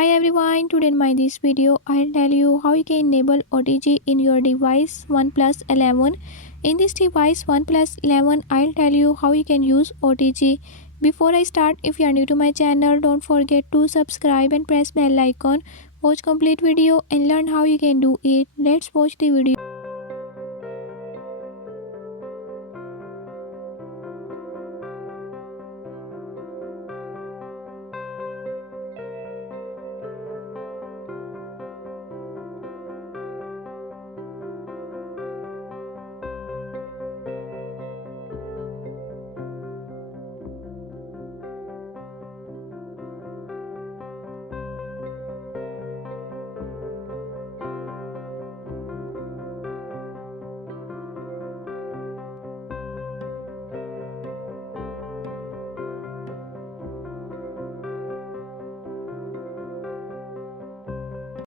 Hi everyone, today in my this video I'll tell you how you can enable OTG in your device OnePlus 11. In this device OnePlus 11 I'll tell you how you can use OTG. Before I start, if you are new to my channel, don't forget to subscribe and press bell icon. Watch complete video and learn how you can do it. Let's watch the video.